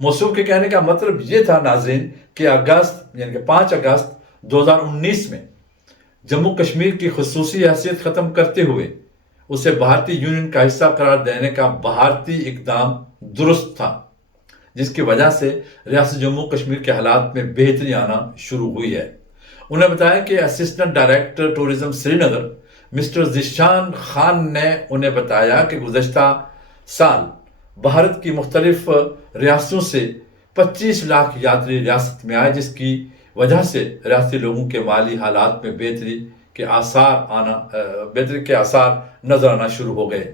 موصوف کے کہنے کا مطلب یہ تھا ناظرین کہ اگست یعنی کہ 5 اگست 2019 میں جموں کشمیر کی خصوصی حیثیت ختم کرتے ہوئے اسے بھارتی یونین کا حصہ قرار دینے کا بھارتی اقدام درست تھا، جس کی وجہ سے ریاست جموں کشمیر کے حالات میں بہتری آنا شروع ہوئی ہے۔ انہیں بتایا کہ اسسٹنٹ ڈائریکٹر ٹورزم سری نگر مسٹر ذیشان خان نے انہیں بتایا کہ گزشتہ سال بھارت کی مختلف ریاستوں سے 25 لاکھ یاتری ریاست میں آئے، جس کی وجہ سے ریاستی لوگوں کے مالی حالات میں بہتری کے آثار نظر آنا شروع ہو گئے۔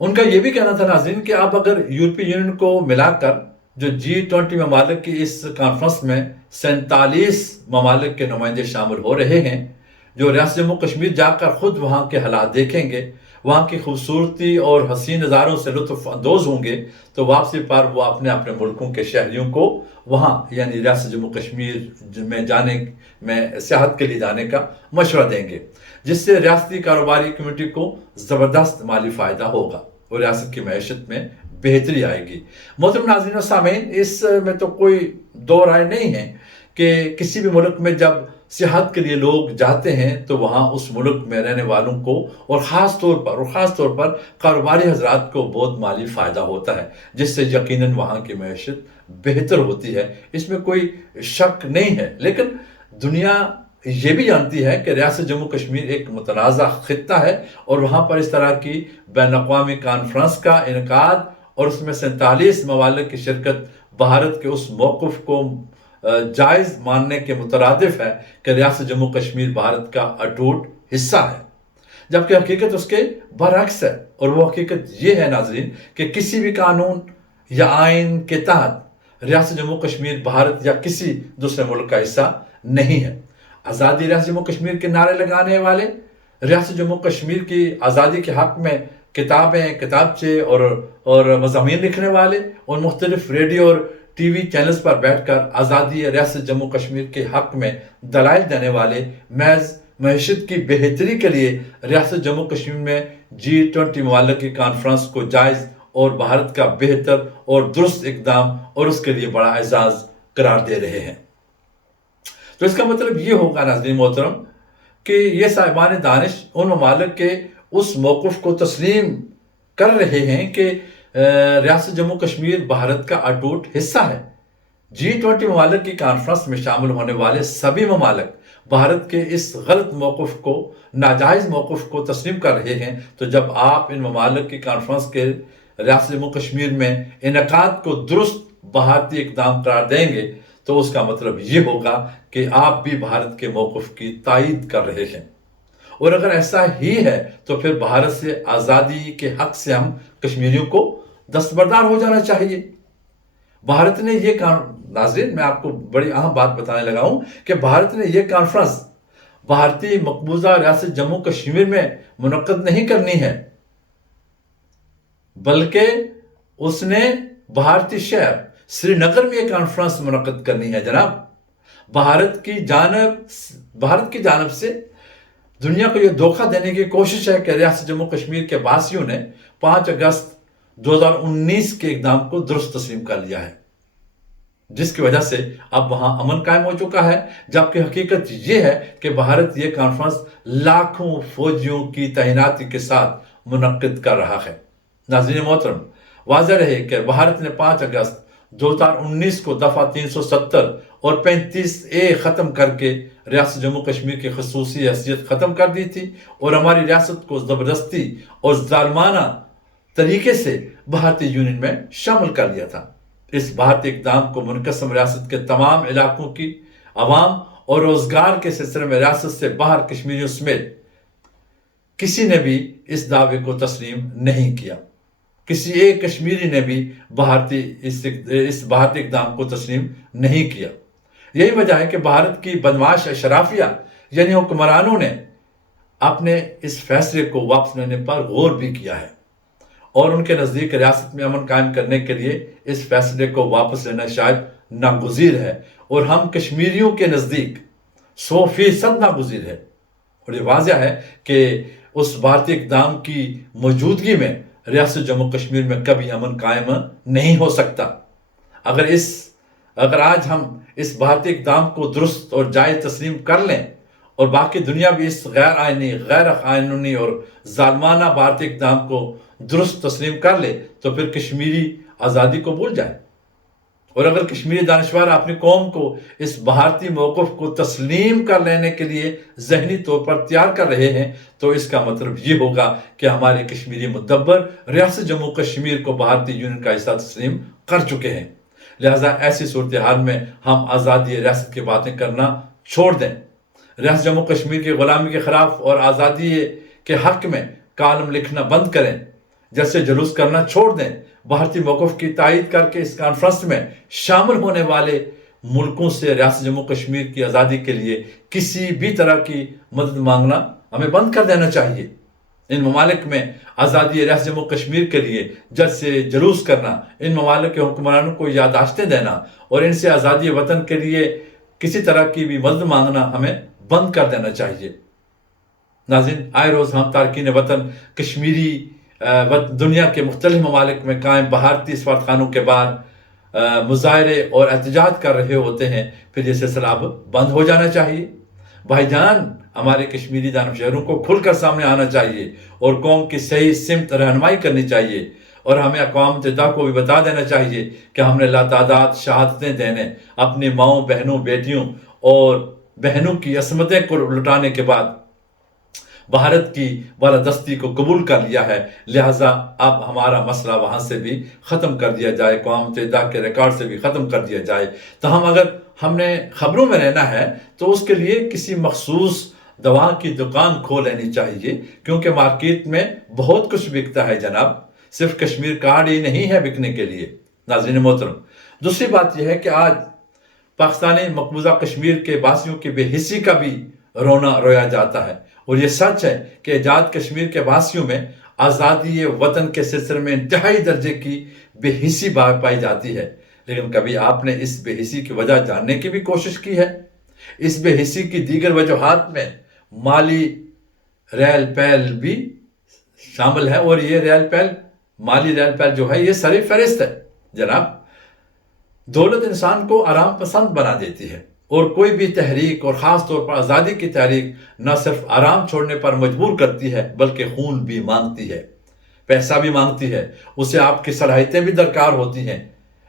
ان کا یہ بھی کہنا تھا ناظرین کہ اب اگر یورپی یونین کو ملا کر جو G20 ممالک کی اس کانفرنس میں 47 ممالک کے نمائندے شامل ہو رہے ہیں، جو ریاست جموں کشمیر جا کر خود وہاں کے حالات دیکھیں گے، وہاں کی خوبصورتی اور حسین نظاروں سے لطف اندوز ہوں گے، تو واپسی پر وہ اپنے اپنے ملکوں کے شہریوں کو وہاں یعنی ریاست جموں کشمیر میں سیاحت کے لیے جانے کا مشورہ دیں گے، جس سے ریاستی کاروباری کمیونٹی کو زبردست مالی فائدہ ہوگا اور ریاست کی معیشت میں بہتری آئے گی۔ محترم ناظرین و سامعین، اس میں تو کوئی دو رائے نہیں ہے کہ کسی بھی ملک میں جب سیاحت کے لیے لوگ جاتے ہیں تو وہاں اس ملک میں رہنے والوں کو اور خاص طور پر کاروباری حضرات کو بہت مالی فائدہ ہوتا ہے، جس سے یقیناً وہاں کی معیشت بہتر ہوتی ہے، اس میں کوئی شک نہیں ہے۔ لیکن دنیا یہ بھی جانتی ہے کہ ریاست جموں کشمیر ایک متنازع خطہ ہے اور وہاں پر اس طرح کی بین الاقوامی کانفرنس کا انعقاد اور اس میں 47 ممالک کی شرکت بھارت کے اس موقف کو جائز ماننے کے مترادف ہے کہ ریاست جموں کشمیر بھارت کا اٹوٹ حصہ ہے، جبکہ حقیقت اس کے برعکس ہے، اور وہ حقیقت یہ ہے ناظرین کہ کسی بھی قانون یا آئین کے تحت ریاست جموں کشمیر بھارت یا کسی دوسرے ملک کا حصہ نہیں ہے۔ آزادی ریاست جموں کشمیر کے نعرے لگانے والے، ریاست جموں کشمیر کی آزادی کے حق میں کتابیں، کتابچے اور مضامین لکھنے والے، اور مختلف ریڈیو اور ٹی وی چینلز پر بیٹھ کر آزادی ریاست جموں کشمیر کے حق میں دلائل دینے والے، محض معیشت کی بہتری کے لیے ریاست جموں کشمیر میں G20 ممالک کی کانفرنس کو جائز اور بھارت کا بہتر اور درست اقدام اور اس کے لیے بڑا اعزاز قرار دے رہے ہیں۔ تو اس کا مطلب یہ ہوگا ناظرین محترم کہ یہ صاحبان دانش ان ممالک کے اس موقف کو تسلیم کر رہے ہیں کہ ریاست جموں کشمیر بھارت کا اٹوٹ حصہ ہے۔ G20 ممالک کی کانفرنس میں شامل ہونے والے سبھی ممالک بھارت کے اس غلط موقف کو، ناجائز موقف کو تسلیم کر رہے ہیں، تو جب آپ ان ممالک کی کانفرنس کے ریاست جموں کشمیر میں انعقاد کو درست بھارتی اقدام قرار دیں گے تو اس کا مطلب یہ ہوگا کہ آپ بھی بھارت کے موقف کی تائید کر رہے ہیں، اور اگر ایسا ہی ہے تو پھر بھارت سے آزادی کے حق سے ہم کشمیریوں کو دستبردار ہو جانا چاہیے۔ بھارت نے یہ ناظرین میں آپ کو بڑی اہم بات بتانے لگا ہوں کہ بھارت نے یہ کانفرنس بھارتی مقبوضہ ریاست جموں کشمیر میں منعقد نہیں کرنی ہے، بلکہ اس نے بھارتی شہر سری نگر میں یہ کانفرنس منعقد کرنی ہے۔ جناب، بھارت کی جانب سے دنیا کو یہ دھوکہ دینے کی کوشش ہے کہ ریاست جموں کشمیر کے باسیوں نے 5 اگست 2019 کے اقدام کو درست تسلیم کر لیا ہے، جس کی وجہ سے اب وہاں امن قائم ہو چکا ہے، جبکہ حقیقت یہ ہے کہ بھارت یہ کانفرنس لاکھوں فوجیوں کی تعیناتی کے ساتھ منعقد کر رہا ہے۔ ناظرین محترم، واضح رہے کہ بھارت نے 5 اگست 2019 کو دفعہ 370 اور 35A ختم کر کے ریاست جموں کشمیر کی خصوصی حیثیت ختم کر دی تھی اور ہماری ریاست کو زبردستی اور ظالمانہ طریقے سے بھارتی یونین میں شامل کر لیا تھا۔ اس بھارتی اقدام کو منقسم ریاست کے تمام علاقوں کی عوام اور روزگار کے سلسلے میں ریاست سے باہر کشمیریوں سمیت کسی نے بھی اس دعوے کو تسلیم نہیں کیا۔ کسی ایک کشمیری نے بھی اس بھارتی اقدام کو تسلیم نہیں کیا۔ یہی وجہ ہے کہ بھارت کی بدمعاش اشرافیہ یعنی حکمرانوں نے اپنے اس فیصلے کو واپس لینے پر غور بھی کیا ہے، اور ان کے نزدیک ریاست میں امن قائم کرنے کے لیے اس فیصلے کو واپس لینا شاید ناگزیر ہے، اور ہم کشمیریوں کے نزدیک 100% ناگزیر ہے۔ اور یہ واضح ہے کہ اس بھارتی اقدام کی موجودگی میں ریاست جموں کشمیر میں کبھی امن قائم نہیں ہو سکتا۔ اگر آج ہم اس بھارتی اقدام کو درست اور جائز تسلیم کر لیں اور باقی دنیا بھی اس غیر آئینی، غیر قانونی اور ظالمانہ بھارتی اقدام کو درست تسلیم کر لے تو پھر کشمیری آزادی کو بھول جائیں۔ اور اگر کشمیری دانشور اپنی قوم کو اس بھارتی موقف کو تسلیم کر لینے کے لیے ذہنی طور پر تیار کر رہے ہیں تو اس کا مطلب یہ ہوگا کہ ہمارے کشمیری مدبر ریاست جموں کشمیر کو بھارتی یونین کا حصہ تسلیم کر چکے ہیں۔ لہٰذا ایسی صورتحال میں ہم آزادی ریاست کی باتیں کرنا چھوڑ دیں، ریاست جموں کشمیر کی غلامی کے خلاف اور آزادی کے حق میں کالم لکھنا بند کریں، جیسے جلوس کرنا چھوڑ دیں، بھارتی موقف کی تائید کر کے اس کانفرنس میں شامل ہونے والے ملکوں سے ریاست جموں کشمیر کی آزادی کے لیے کسی بھی طرح کی مدد مانگنا ہمیں بند کر دینا چاہیے۔ ان ممالک میں آزادی ریاست جموں کشمیر کے لیے جج سے جلوس کرنا، ان ممالک کے حکمرانوں کو یادداشتیں دینا اور ان سے آزادی وطن کے لیے کسی طرح کی بھی مدد مانگنا ہمیں بند کر دینا چاہیے۔ ناظرین، آئے روز ہم تارکین وطن کشمیری دنیا کے مختلف ممالک میں قائم بھارتی سفارتخانوں کے باہر مظاہرے اور احتجاج کر رہے ہوتے ہیں، پھر یہ سلسلہ اب بند ہو جانا چاہیے۔ بھائی جان، ہمارے کشمیری دانشوروں کو کھل کر سامنے آنا چاہیے اور قوم کی صحیح سمت رہنمائی کرنی چاہیے، اور ہمیں اقوام متحدہ کو بھی بتا دینا چاہیے کہ ہم نے لاتعداد شہادتیں دینے، اپنی ماؤں، بہنوں، بیٹیوں اور بہنوں کی عصمتیں کو لٹانے کے بعد بھارت کی بالادستی کو قبول کر لیا ہے۔ لہٰذا اب ہمارا مسئلہ وہاں سے بھی ختم کر دیا جائے، اقوام متحدہ کے ریکارڈ سے بھی ختم کر دیا جائے۔ تو اگر ہم نے خبروں میں رہنا ہے تو اس کے لیے کسی مخصوص دوا کی دکان کھول لینی چاہیے، کیونکہ مارکیٹ میں بہت کچھ بکتا ہے جناب، صرف کشمیر کارڈ ہی نہیں ہے بکنے کے لیے۔ ناظرین محترم، دوسری بات یہ ہے کہ آج پاکستانی مقبوضہ کشمیر کے باسیوں کی بے حسی کا بھی رونا رویا جاتا ہے، اور یہ سچ ہے کہ آزاد کشمیر کے باسیوں میں آزادی وطن کے سلسلے میں انتہائی درجے کی بے حسی پائی جاتی ہے، لیکن کبھی آپ نے اس بے حسی کی وجہ جاننے کی بھی کوشش کی ہے؟ اس بے حسی کی دیگر وجوہات میں مالی ریل پیل بھی شامل ہے، اور یہ مالی ریل پیل جو ہے یہ سر فہرست ہے جناب۔ دولت انسان کو آرام پسند بنا دیتی ہے، اور کوئی بھی تحریک، اور خاص طور پر آزادی کی تحریک، نہ صرف آرام چھوڑنے پر مجبور کرتی ہے بلکہ خون بھی مانگتی ہے، پیسہ بھی مانگتی ہے، اسے آپ کی صلاحیتیں بھی درکار ہوتی ہیں۔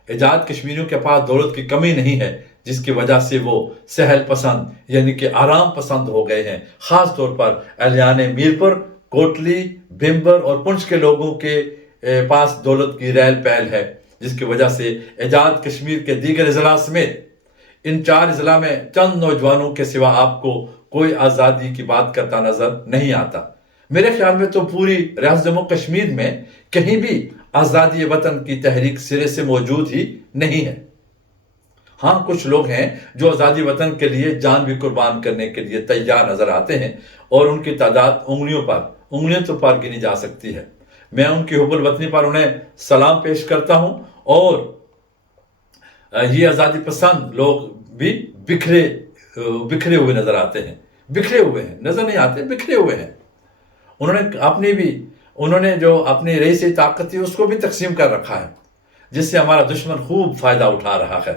آزاد کشمیریوں کے پاس دولت کی کمی نہیں ہے، جس کی وجہ سے وہ سہل پسند یعنی کہ آرام پسند ہو گئے ہیں۔ خاص طور پر اہلیان میرپور، کوٹلی، بھمبر اور پنچ کے لوگوں کے پاس دولت کی ریل پیل ہے، جس کی وجہ سے آزاد کشمیر کے دیگر اضلاع سمیت ان 4 اضلاع میں چند نوجوانوں کے سوا آپ کو کوئی آزادی کی بات کرتا نظر نہیں آتا۔ میرے خیال میں تو پوری ریاست جموں کشمیر میں کہیں بھی آزادی وطن کی تحریک سرے سے موجود ہی نہیں ہے۔ ہاں، کچھ لوگ ہیں جو آزادی وطن کے لیے جان بھی قربان کرنے کے لیے تیار نظر آتے ہیں، اور ان کی تعداد انگلیوں تو پر گنی جا سکتی ہے۔ میں ان کی حب الوطنی پر انہیں سلام پیش کرتا ہوں، اور یہ آزادی پسند لوگ بھی بکھرے ہوئے نظر آتے ہیں، بکھرے ہوئے ہیں، نظر نہیں آتے، بکھرے ہوئے ہیں۔ انہوں نے جو اپنی رئیسی طاقت تھی اس کو بھی تقسیم کر رکھا ہے، جس سے ہمارا دشمن خوب فائدہ اٹھا رہا ہے۔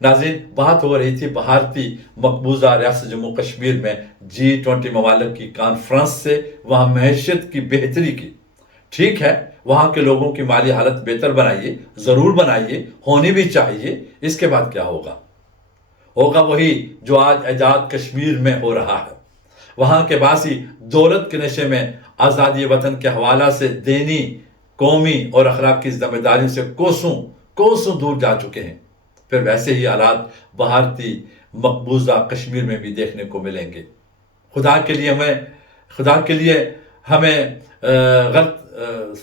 ناظرین، بات ہو رہی تھی بھارتی مقبوضہ ریاست جموں کشمیر میں G20 ممالک کی کانفرنس سے وہاں معیشت کی بہتری کی۔ ٹھیک ہے، وہاں کے لوگوں کی مالی حالت بہتر بنائیے، ضرور بنائیے، ہونی بھی چاہیے۔ اس کے بعد کیا ہوگا وہی جو آج آزاد کشمیر میں ہو رہا ہے۔ وہاں کے باسی دولت کے نشے میں آزادی وطن کے حوالہ سے دینی، قومی اور اخلاقی ذمہ داریوں سے کوسوں دور جا چکے ہیں۔ پھر ویسے ہی حالات بھارتی مقبوضہ کشمیر میں بھی دیکھنے کو ملیں گے۔ خدا کے لیے ہمیں غلط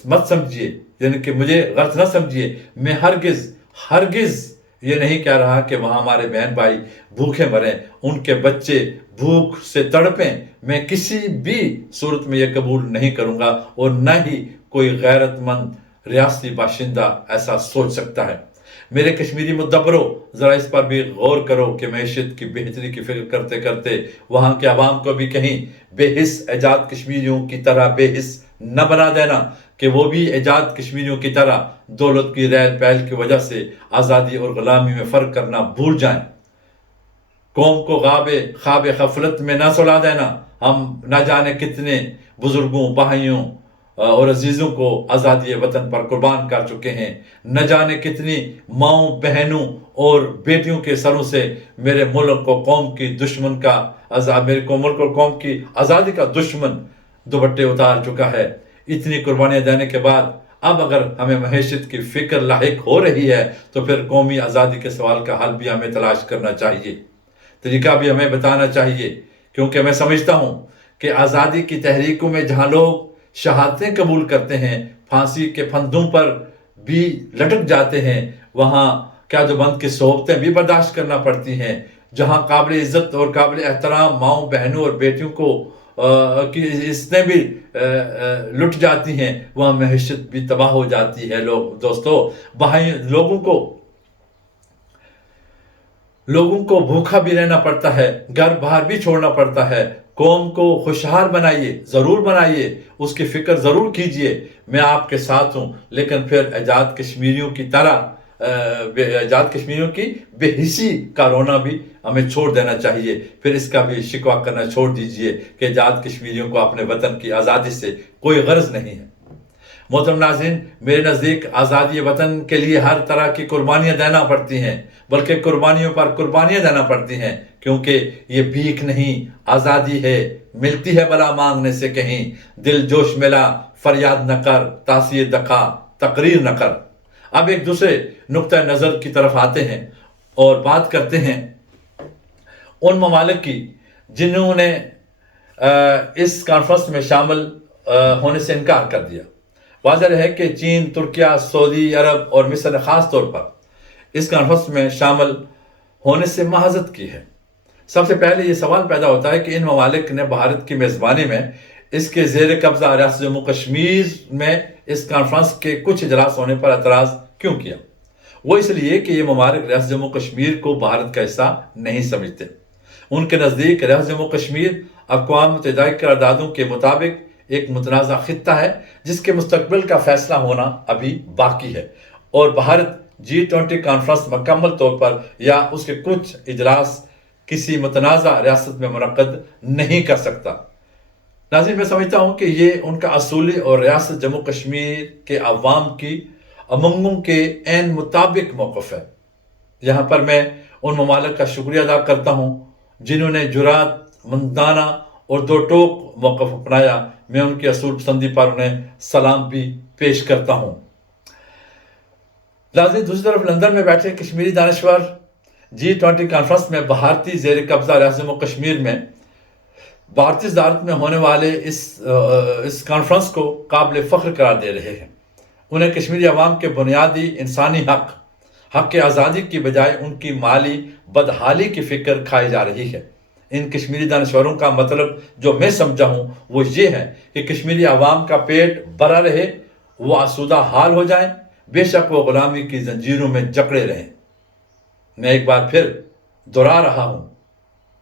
مت سمجھیے، یعنی کہ مجھے غلط نہ سمجھیے۔ میں ہرگز یہ نہیں کہہ رہا کہ وہاں ہمارے بہن بھائی بھوکے مریں، ان کے بچے بھوک سے تڑپیں۔ میں کسی بھی صورت میں یہ قبول نہیں کروں گا، اور نہ ہی کوئی غیرت مند ریاستی باشندہ ایسا سوچ سکتا ہے۔ میرے کشمیری مدبروں، ذرا اس پر بھی غور کرو کہ معیشت کی بہتری کی فکر کرتے کرتے وہاں کے عوام کو بھی کہیں بے حس آزاد کشمیریوں کی طرح بے حس نہ بنا دینا۔ کہ وہ بھی ایجاد کشمیریوں کی طرح دولت کی ریل پہل کی وجہ سے آزادی اور غلامی میں فرق کرنا بھول جائیں۔ قوم کو خواب غفلت میں نہ سلا دینا۔ ہم نہ جانے کتنے بزرگوں، بھائیوں اور عزیزوں کو آزادی وطن پر قربان کر چکے ہیں۔ نہ جانے کتنی ماؤں، بہنوں اور بیٹیوں کے سروں سے میرے ملک و قوم کی دشمن کا میرے ملک اور قوم کی آزادی کا دشمن دوپٹے اتار چکا ہے۔ اتنی قربانیاں دینے کے بعد اب اگر ہمیں معیشت کی فکر لاحق ہو رہی ہے تو پھر قومی آزادی کے سوال کا حل بھی ہمیں تلاش کرنا چاہیے، طریقہ بھی ہمیں بتانا چاہیے، کیونکہ میں سمجھتا ہوں کہ آزادی کی تحریکوں میں جہاں لوگ شہادتیں قبول کرتے ہیں، پھانسی کے پھندوں پر بھی لٹک جاتے ہیں، وہاں قید و بند کی صحبتیں بھی برداشت کرنا پڑتی ہیں۔ جہاں قابل عزت اور قابل احترام ماؤں، بہنوں اور بیٹیوں کو کی عزتیں بھی لٹ جاتی ہیں، وہاں معیشت بھی تباہ ہو جاتی ہے۔ دوستو، لوگوں کو بھوکا بھی رہنا پڑتا ہے، گھر باہر بھی چھوڑنا پڑتا ہے۔ قوم کو خوشحال بنائیے، ضرور بنائیے، اس کی فکر ضرور کیجئے، میں آپ کے ساتھ ہوں، لیکن پھر ایجاد کشمیریوں کی بے حسی کا رونا بھی ہمیں چھوڑ دینا چاہیے۔ پھر اس کا بھی شکوہ کرنا چھوڑ دیجئے کہ ایجاد کشمیریوں کو اپنے وطن کی آزادی سے کوئی غرض نہیں ہے۔ محترم ناظرین، میرے نزدیک آزادی وطن کے لیے ہر طرح کی قربانیاں دینا پڑتی ہیں، بلکہ قربانیوں پر قربانیاں دینا پڑتی ہیں، کیونکہ یہ بھیک نہیں، آزادی ہے، ملتی ہے بلا مانگنے سے کہیں۔ دل جوش ملا فریاد نہ کر، تاثیر دکھا تقریر نہ کر۔ اب ایک دوسرے نقطہ نظر کی طرف آتے ہیں اور بات کرتے ہیں ان ممالک کی جنہوں نے اس کانفرنس میں شامل ہونے سے انکار کر دیا۔ واضح ہے کہ چین، ترکیہ، سعودی عرب اور مصر نے خاص طور پر اس کانفرنس میں شامل ہونے سے محاذت کی ہے۔ سب سے پہلے یہ سوال پیدا ہوتا ہے کہ ان ممالک نے بھارت کی میزبانی میں اس کے زیر قبضہ ریاست جموں کشمیر میں اس کانفرنس کے کچھ اجلاس ہونے پر اعتراض کیوں کیا؟ وہ اس لیے کہ یہ ممالک ریاست جموں کشمیر کو بھارت کا حصہ نہیں سمجھتے۔ ان کے نزدیک ریاست جموں کشمیر اقوام متحدہ کے قراردادوں کے مطابق ایک متنازع خطہ ہے جس کے مستقبل کا فیصلہ ہونا ابھی باقی ہے، اور بھارت G20 کانفرنس مکمل طور پر یا اس کے کچھ اجلاس کسی متنازع ریاست میں منعقد نہیں کر سکتا۔ ناظرین، میں سمجھتا ہوں کہ یہ ان کا اصولی اور ریاست جموں کشمیر کے عوام کی امنگوں کے عین مطابق موقف ہے۔ یہاں پر میں ان ممالک کا شکریہ ادا کرتا ہوں جنہوں نے جرات مندانہ اور دو ٹوک موقف اپنایا۔ میں ان کی اصول پسندی پر انہیں سلام بھی پیش کرتا ہوں۔ ناظرین، دوسری طرف لندن میں بیٹھے کشمیری دانشور G20 کانفرنس میں بھارتی زیر قبضہ ریاست جموں کشمیر میں بھارتی صدارت میں ہونے والے اس کانفرنس کو قابل فخر قرار دے رہے ہیں۔ انہیں کشمیری عوام کے بنیادی انسانی حق آزادی کی بجائے ان کی مالی بدحالی کی فکر کھائی جا رہی ہے۔ ان کشمیری دانشوروں کا مطلب جو میں سمجھا ہوں وہ یہ ہے کہ کشمیری عوام کا پیٹ بھرا رہے، وہ آسودہ حال ہو جائیں، بے شک وہ غلامی کی زنجیروں میں جکڑے رہیں۔ میں ایک بار پھر دہرا رہا ہوں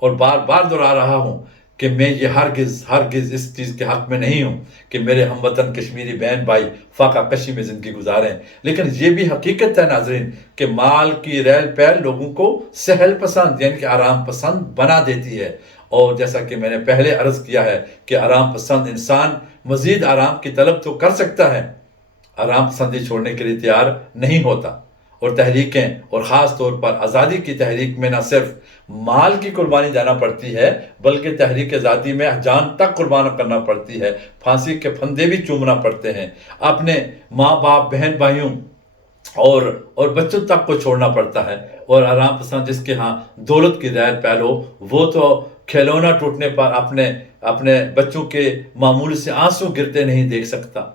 اور بار بار دہرا رہا ہوں کہ میں یہ ہرگز اس چیز کے حق میں نہیں ہوں کہ میرے ہم وطن کشمیری بہن بھائی فاقہ کشی میں زندگی گزاریں، لیکن یہ بھی حقیقت ہے ناظرین کہ مال کی ریل پیل لوگوں کو سہل پسند یعنی کہ آرام پسند بنا دیتی ہے، اور جیسا کہ میں نے پہلے عرض کیا ہے کہ آرام پسند انسان مزید آرام کی طلب تو کر سکتا ہے، آرام پسندی چھوڑنے کے لیے تیار نہیں ہوتا۔ اور تحریکیں اور خاص طور پر آزادی کی تحریک میں نہ صرف مال کی قربانی دینا پڑتی ہے بلکہ تحریک آزادی میں جان تک قربان کرنا پڑتی ہے، پھانسی کے پھندے بھی چومنا پڑتے ہیں، اپنے ماں باپ، بہن بھائیوں اور بچوں تک کو چھوڑنا پڑتا ہے۔ اور آرام پسند جس کے ہاں دولت کی ریل پیل ہو، وہ تو کھلونا ٹوٹنے پر اپنے بچوں کے معمول سے آنسو گرتے نہیں دیکھ سکتا۔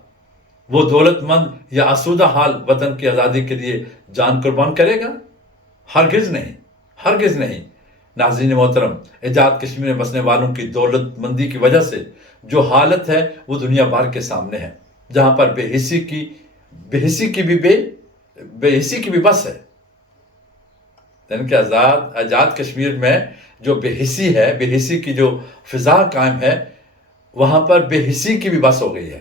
وہ دولت مند یا آسودہ حال وطن کی آزادی کے لیے جان قربان کرے گا؟ ہرگز نہیں، ہرگز نہیں۔ ناظرین محترم، ایجاد کشمیر میں بسنے والوں کی دولت مندی کی وجہ سے جو حالت ہے وہ دنیا بھر کے سامنے ہے، جہاں پر بے حسی کی بھی بس ہے۔ یعنی کہ آزاد کشمیر میں جو بے حسی ہے، بے حسی کی جو فضا قائم ہے، وہاں پر بے حسی کی بھی بس ہو گئی ہے۔